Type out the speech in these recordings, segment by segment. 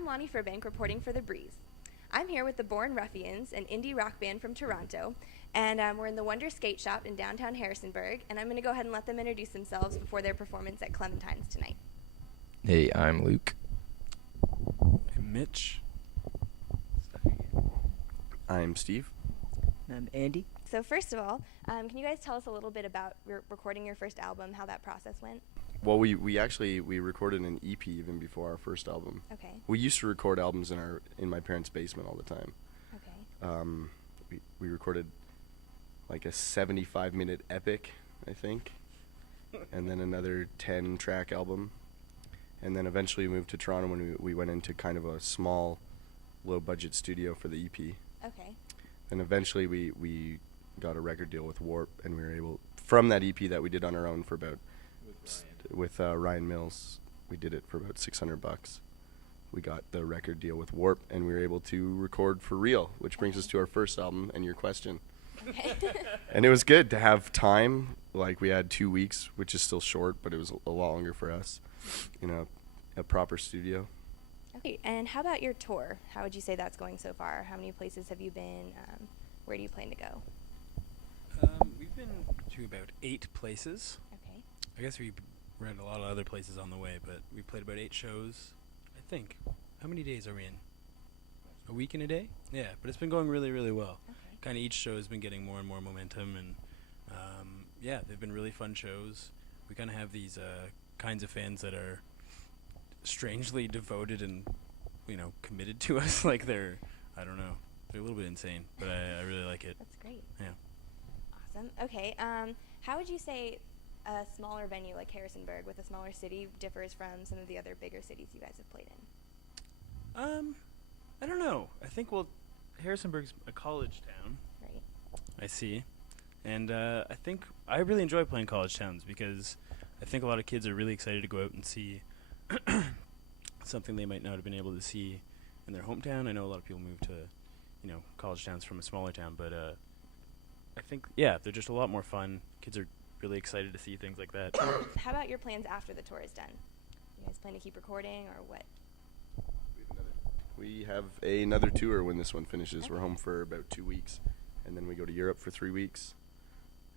I'm Lonnie Furbank reporting for The Breeze. I'm here with the Born Ruffians, an indie rock band from Toronto, and we're in the Wonder Skate Shop in downtown Harrisonburg, and I'm going to go ahead and let them introduce themselves before their performance at Clementine's tonight. Hey, I'm Luke. I'm Mitch. I'm Steve. I'm Andy. So first of all, can you guys tell us a little bit about recording your first album, how that process went? Well, we recorded an EP even before our first album. Okay. We used to record albums in my parents' basement all the time. Okay. We recorded like a 75-minute epic, I think, and then another 10-track album, and then eventually we moved to Toronto when we went into kind of a small, low-budget studio for the EP. Okay. And eventually we got a record deal with Warp, and we were able, from that EP that we did on our own for about with Ryan Mills, we did it for about $600. We got the record deal with Warp, and we were able to record for real, which brings us to our first album and your question. Okay. And it was good to have time. Like, we had 2 weeks, which is still short, but it was a lot longer for us in a proper studio. Okay, and how about your tour? How would you say that's going so far? How many places have you been? Where do you plan to go? We've been to about 8 places. Okay. I guess we were at a lot of other places on the way, but we played about 8 shows, I think. How many days are we in? A week and a day? Yeah, but it's been going really, really well. Okay. Kind of each show has been getting more and more momentum, and yeah, they've been really fun shows. We kind of have these kinds of fans that are strangely devoted and, committed to us. Like they're a little bit insane, but I really like it. That's great. Yeah. Awesome. Okay, how would you say a smaller venue like Harrisonburg with a smaller city differs from some of the other bigger cities you guys have played in? I don't know. I think, Harrisonburg's a college town. Right. I see. And I think I really enjoy playing college towns because I think a lot of kids are really excited to go out and see something they might not have been able to see in their hometown. I know a lot of people move to, college towns from a smaller town, but I think, they're just a lot more fun. Kids are really excited to see things like that. How about your plans after the tour is done? You guys plan to keep recording or what? We have another tour when this one finishes. Okay. We're home for about 2 weeks, and then we go to Europe for 3 weeks,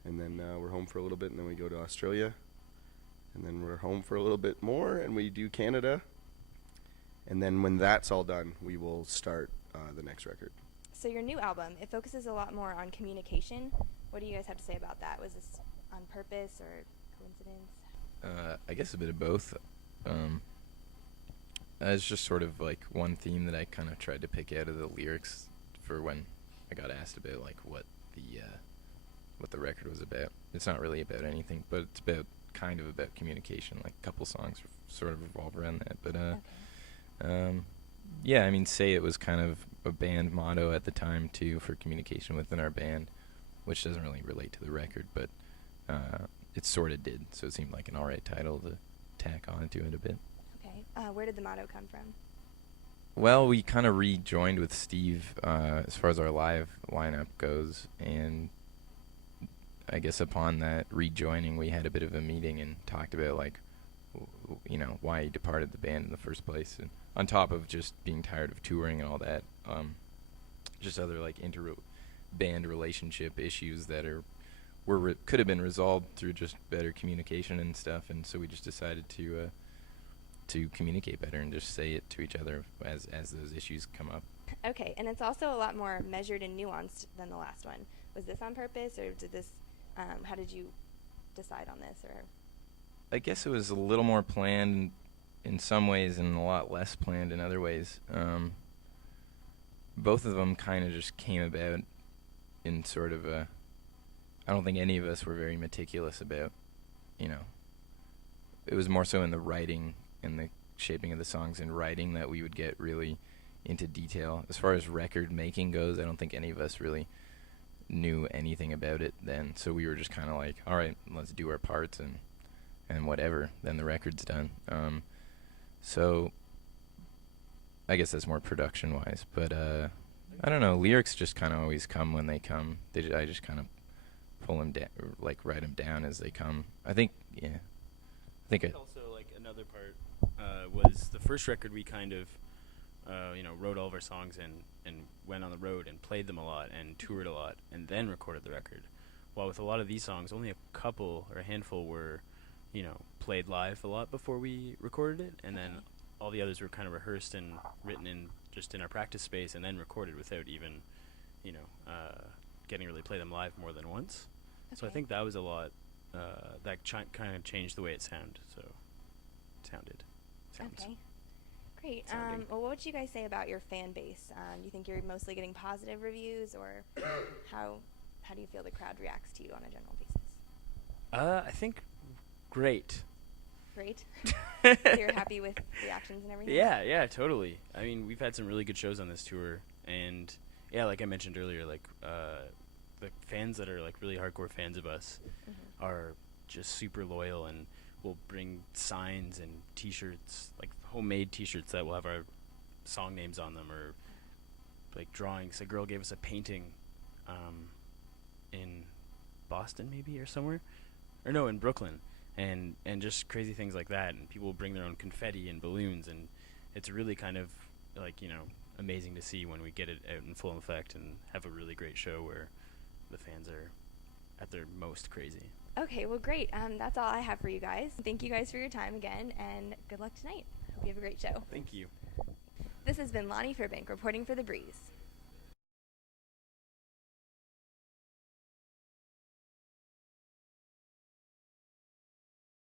and then we're home for a little bit, and then we go to Australia, and then we're home for a little bit more, and we do Canada, and then when that's all done, we will start the next record. So your new album, it focuses a lot more on communication. What do you guys have to say about that? Was this on purpose or coincidence? I guess a bit of both. It's just sort of like one theme that I kind of tried to pick out of the lyrics for when I got asked about like what the record was about. It's not really about anything, but it's about communication. Like a couple songs sort of revolve around that. But Say It was kind of a band motto at the time too for communication within our band, which doesn't really relate to the record, but it sort of did. So it seemed like an alright title to tack onto it a bit. Okay. Where did the motto come from? Well, we kind of rejoined with Steve as far as our live lineup goes, and I guess upon that rejoining, we had a bit of a meeting and talked about why he departed the band in the first place, and on top of just being tired of touring and all that, just other like inter-band relationship issues that could have been resolved through just better communication and stuff, and so we just decided to communicate better and just say it to each other as those issues come up. Okay, and it's also a lot more measured and nuanced than the last one. Was this on purpose, or did this? How did you decide on this? Or I guess it was a little more planned in some ways and a lot less planned in other ways. Both of them kind of just came about in sort of a. I don't think any of us were very meticulous about, It was more so in the writing and the shaping of the songs and writing that we would get really into detail. As far as record making goes, I don't think any of us really knew anything about it then. So we were just kind of like, all right, let's do our parts and whatever. Then the record's done. So I guess that's more production-wise. But I don't know. Lyrics just kind of always come when they come. I just kind of pull them down, like write them down as they come. I think also like another part was the first record we kind of wrote all of our songs and went on the road and played them a lot and toured a lot and then recorded the record. While with a lot of these songs, only a couple or a handful were, played live a lot before we recorded it, and then all the others were kind of rehearsed and written in just in our practice space and then recorded without even, getting to really play them live more than once. Okay. So I think that was a lot. That kind of changed the way it sounded. Sounds. Okay. Great. Sounding. Well, what would you guys say about your fan base? Do you think you're mostly getting positive reviews, or how do you feel the crowd reacts to you on a general basis? I think great. Great. So you're happy with reactions and everything? Yeah, totally. I mean, we've had some really good shows on this tour, and yeah, like I mentioned earlier, like the fans that are like really hardcore fans of us are just super loyal and will bring signs and T-shirts, like homemade T-shirts that will have our song names on them, or like drawings. A girl gave us a painting in Boston maybe or somewhere, or no, in Brooklyn, and just crazy things like that. And people will bring their own confetti and balloons, and it's really kind of like, amazing to see when we get it out in full effect and have a really great show where the fans are at their most crazy. Okay, well, great. That's all I have for you guys. Thank you guys for your time again, and good luck tonight. Hope you have a great show. Thank you. This has been Lonnie Fairbank reporting for The Breeze.